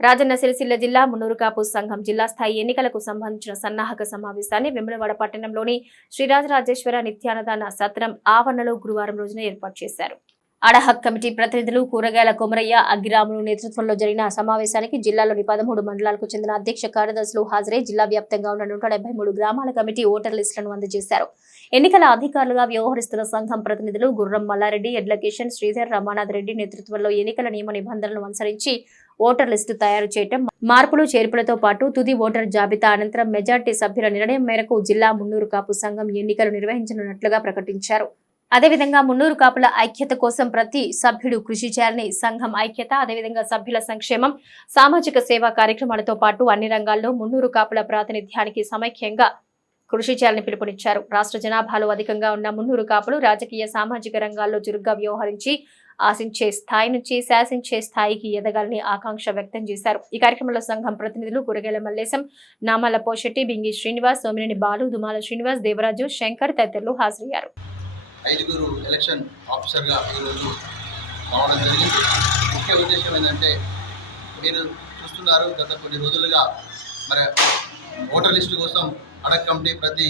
రాజన్న సిరిసిల్ల జిల్లా మున్నూరు కాపు సంఘం జిల్లా స్థాయి ఎన్నికలకు సంబంధించిన సన్నాహక సమావేశాన్ని వెములవాడ పట్టణంలోని శ్రీరాజరాజేశ్వర నిత్యానదాన సత్రం ఆవరణలో గురువారం రోజున ఏర్పాటు చేశారు. అడహక్ కమిటీ ప్రతినిధులు కూరగాయల కొమరయ్య అగ్గిరాములు నేతృత్వంలో జరిగిన సమావేశానికి జిల్లాలోని పదమూడు మండలాలకు చెందిన అధ్యక్ష కార్యదర్శులు హాజరై జిల్లా వ్యాప్తంగా ఉన్న నూట డెబ్బై మూడు గ్రామాల కమిటీ ఓటర్ లిస్టులను అందజేశారు. ఎన్నికల అధికారులుగా వ్యవహరిస్తున్న సంఘం ప్రతినిధులు గుర్రం మల్లారెడ్డి ఎడ్ల కిషన్ శ్రీధర్ రమానాథ్ రెడ్డి నేతృత్వంలో ఎన్నికల నియమ నిబంధనలను అనుసరించి ఓటర్ లిస్టు తయారు చేయటం మార్పులు చేర్పులతో పాటు తుది ఓటర్ జాబితా అనంతరం మెజార్టీ సభ్యుల నిర్ణయం మేరకు జిల్లా మున్నూరు కాపు సంఘం ఎన్నికలు నిర్వహించనున్నట్లుగా ప్రకటించారు. అదేవిధంగా మున్నూరు కాపుల ఐక్యత కోసం ప్రతి సభ్యుడు కృషి చేయాలని సంఘం ఐక్యత అదేవిధంగా సభ్యుల సంక్షేమం సామాజిక సేవా కార్యక్రమాలతో పాటు అన్ని రంగాల్లో మున్నూరు కాపుల ప్రాతినిధ్యానికి సమైక్యంగా కృషి చేయాలని పిలుపునిచ్చారు. రాష్ట్ర జనాభాలో అధికంగా ఉన్న మున్నూరు కాపులు రాజకీయ సామాజిక రంగాల్లో చురుగ్గా వ్యవహరించి ఆశించే స్థాయి నుంచి శాసించే స్థాయికి ఎదగాలని ఆకాంక్ష వ్యక్తం చేశారు. ఈ కార్యక్రమంలో సంఘం ప్రతినిధులు కూరగాయల మల్లేశం నామాల పోషెట్టి బింగి శ్రీనివాస్ సోమినేని బాలు దుమాల శ్రీనివాస్ దేవరాజు శంకర్ తదితరులు హాజరయ్యారు. ఐదుగురు ఎలక్షన్ ఆఫీసర్గా ఈరోజు రావడం జరిగింది. ముఖ్య ఉద్దేశం ఏంటంటే మీరు చూస్తున్నారు గత కొన్ని రోజులుగా మరి ఓటర్ లిస్టు కోసం అడక్ కమిటీ ప్రతి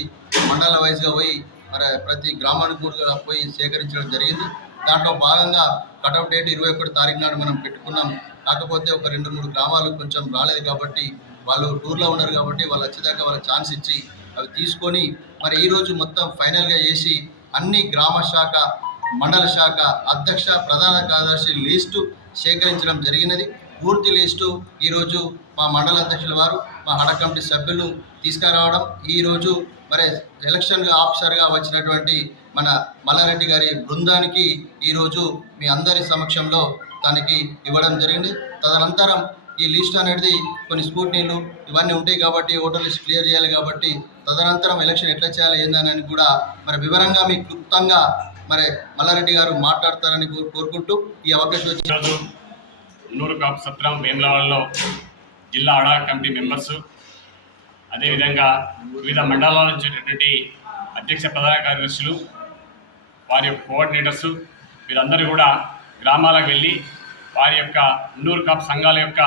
మండల వైజ్గా పోయి మరి ప్రతి గ్రామానికి కూడా పోయి సేకరించడం జరిగింది. దాంట్లో భాగంగా కటౌట్ డేట్ ఇరవై ఒకటి తారీఖు నాడు మనం పెట్టుకున్నాం. కాకపోతే ఒక రెండు మూడు గ్రామాలు కొంచెం రాలేదు కాబట్టి వాళ్ళు టూర్లో ఉన్నారు కాబట్టి వాళ్ళు వచ్చేదాకా వాళ్ళకి ఛాన్స్ ఇచ్చి అవి తీసుకొని మరి ఈరోజు మొత్తం ఫైనల్గా చేసి అన్ని గ్రామ శాఖ మండల శాఖ అధ్యక్ష ప్రధాన కార్యదర్శి లిస్టు సేకరించడం జరిగినది. పూర్తి లిస్టు ఈరోజు మా మండల అధ్యక్షుల వారు మా హడ కమిటీ సభ్యులు తీసుకురావడం. ఈరోజు మరి ఎలక్షన్ ఆఫీసర్గా వచ్చినటువంటి మన మల్లారెడ్డి గారి బృందానికి ఈరోజు మీ అందరి సమక్షంలో తనకి ఇవ్వడం జరిగింది. తదనంతరం ఈ లిస్ట్ అనేది కొన్ని స్కూటీలు ఇవన్నీ ఉంటాయి కాబట్టి ఓటర్ లిస్ట్ క్లియర్ చేయాలి కాబట్టి తదనంతరం ఎలక్షన్ ఎట్లా చేయాలి ఏందని కూడా మరి వివరంగా మీ క్లుప్తంగా మరి మల్లారెడ్డి గారు మాట్లాడతారని కోరుకుంటూ ఈ అవకాశం వచ్చి ఈరోజు నూరు కాపు సత్రం వేములవాడలో జిల్లా అడా కమిటీ మెంబర్స్ అదేవిధంగా వివిధ మండలాల నుంచి ఉన్నటువంటి అధ్యక్ష ప్రధాన కార్యదర్శులు వారి యొక్క కోఆర్డినేటర్స్ వీరందరూ కూడా గ్రామాలకు వెళ్ళి వారి యొక్క నూరు కాపు సంఘాల యొక్క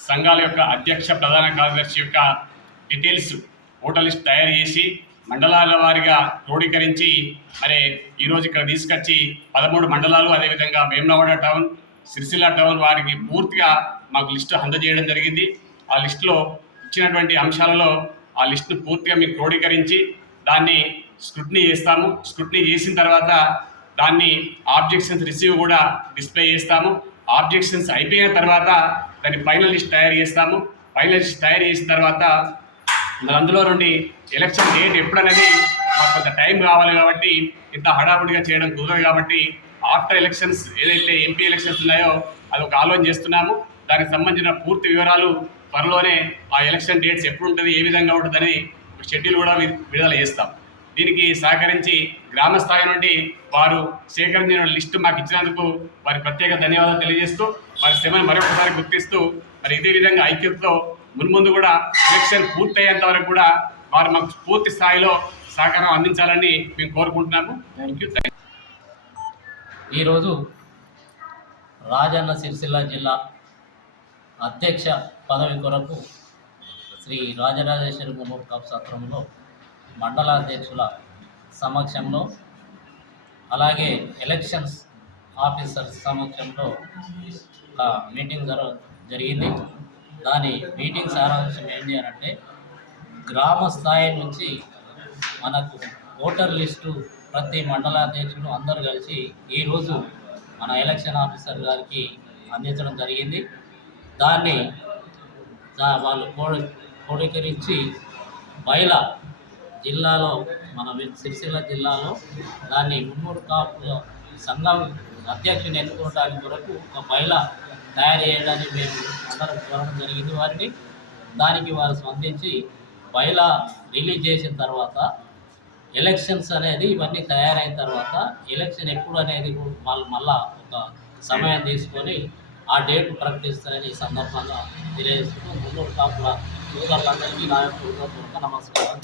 సంఘాల యొక్క అధ్యక్ష ప్రధాన కార్యదర్శి యొక్క డీటెయిల్స్ ఓటర్ లిస్ట్ తయారు చేసి మండలాల వారిగా క్రోడీకరించి మరి ఈరోజు ఇక్కడ తీసుకొచ్చి పదమూడు మండలాలు అదేవిధంగా వేమనవాడ టౌన్ సిరిసిల్ల టౌన్ వారికి పూర్తిగా మాకు లిస్టు అందజేయడం జరిగింది. ఆ లిస్టులో ఇచ్చినటువంటి అంశాలలో ఆ లిస్టును పూర్తిగా మేము క్రోడీకరించి దాన్ని స్క్రూట్నీ చేస్తాము. స్క్రూట్నీ చేసిన తర్వాత దాన్ని ఆబ్జెక్షన్స్ రిసీవ్ కూడా డిస్ప్లే చేస్తాము. ఆబ్జెక్షన్స్ అయిపోయిన తర్వాత దాని ఫైనల్ లిస్ట్ తయారు చేస్తాము. ఫైనల్ లిస్ట్ తయారు చేసిన తర్వాత అందులో నుండి ఎలక్షన్ డేట్ ఎప్పుడనేది మాకు కొంత టైం కావాలి కాబట్టి ఇంత హడావుడిగా చేయడం కుదరదు కాబట్టి ఆఫ్టర్ ఎలక్షన్స్ ఏదైతే ఎంపీ ఎలక్షన్స్ ఉన్నాయో అది ఒక ఆలోచన చేస్తున్నాము. దానికి సంబంధించిన పూర్తి వివరాలు త్వరలోనే ఆ ఎలక్షన్ డేట్స్ ఎప్పుడు ఉంటుంది ఏ విధంగా ఉంటుందని ఒక షెడ్యూల్ కూడా విడుదల చేస్తాం. దీనికి సహకరించి గ్రామ స్థాయి నుండి వారు సేకరించిన లిస్టు మాకు ఇచ్చినందుకు వారి ప్రత్యేక ధన్యవాదాలు తెలియజేస్తూ వారి శ్రమను మరొకసారి గుర్తిస్తూ మరి ఇదే విధంగా ఐక్యతతో మున్ముందు కూడా ఎలక్షన్ పూర్తయ్యేంత వరకు కూడా వారు మాకు పూర్తి స్థాయిలో సహకారం అందించాలని మేము కోరుకుంటున్నాము. థ్యాంక్ యూ థ్యాంక్ ఈరోజు రాజన్న సిరిసిల్ల జిల్లా అధ్యక్ష పదవి కొరకు శ్రీ రాజరాజేశ్వరి మున్నూరు కప్ సత్రంలో మండల అధ్యక్షుల సమక్షంలో అలాగే ఎలక్షన్స్ ఆఫీసర్స్ సమక్షంలో ఒక మీటింగ్ జరిగింది. దాని మీటింగ్ సారాంశం ఏంటి అని అంటే గ్రామ స్థాయి నుంచి మనకు ఓటర్ లిస్టు ప్రతి మండల అధ్యక్షులు అందరూ కలిసి ఈరోజు మన ఎలక్షన్ ఆఫీసర్ గారికి అందించడం జరిగింది. దాన్ని దా- వాళ్ళు కోడి క్రోడీకరించి బయల జిల్లాలో మన సిరిసిల్ల జిల్లాలో దాన్ని ముమ్మూడు కాపు సంఘం అధ్యక్షుని ఎన్నుకోవడానికి కొరకు ఒక బయల తయారు చేయడానికి మేము అందరం కోరడం జరిగింది. వారిని దానికి వారు స్పందించి బయలా రిలీజ్ చేసిన తర్వాత ఎలక్షన్స్ అనేది ఇవన్నీ తయారైన తర్వాత ఎలక్షన్ ఎప్పుడు అనేది మళ్ళీ వాళ్ళు మళ్ళా ఒక సమయం తీసుకొని ఆ డేట్ ప్రకటిస్తారని ఈ సందర్భంగా తెలియజేస్తూ మున్నూరు కాపుల సోదరులందరికీ నా యొక్క నమస్కారం.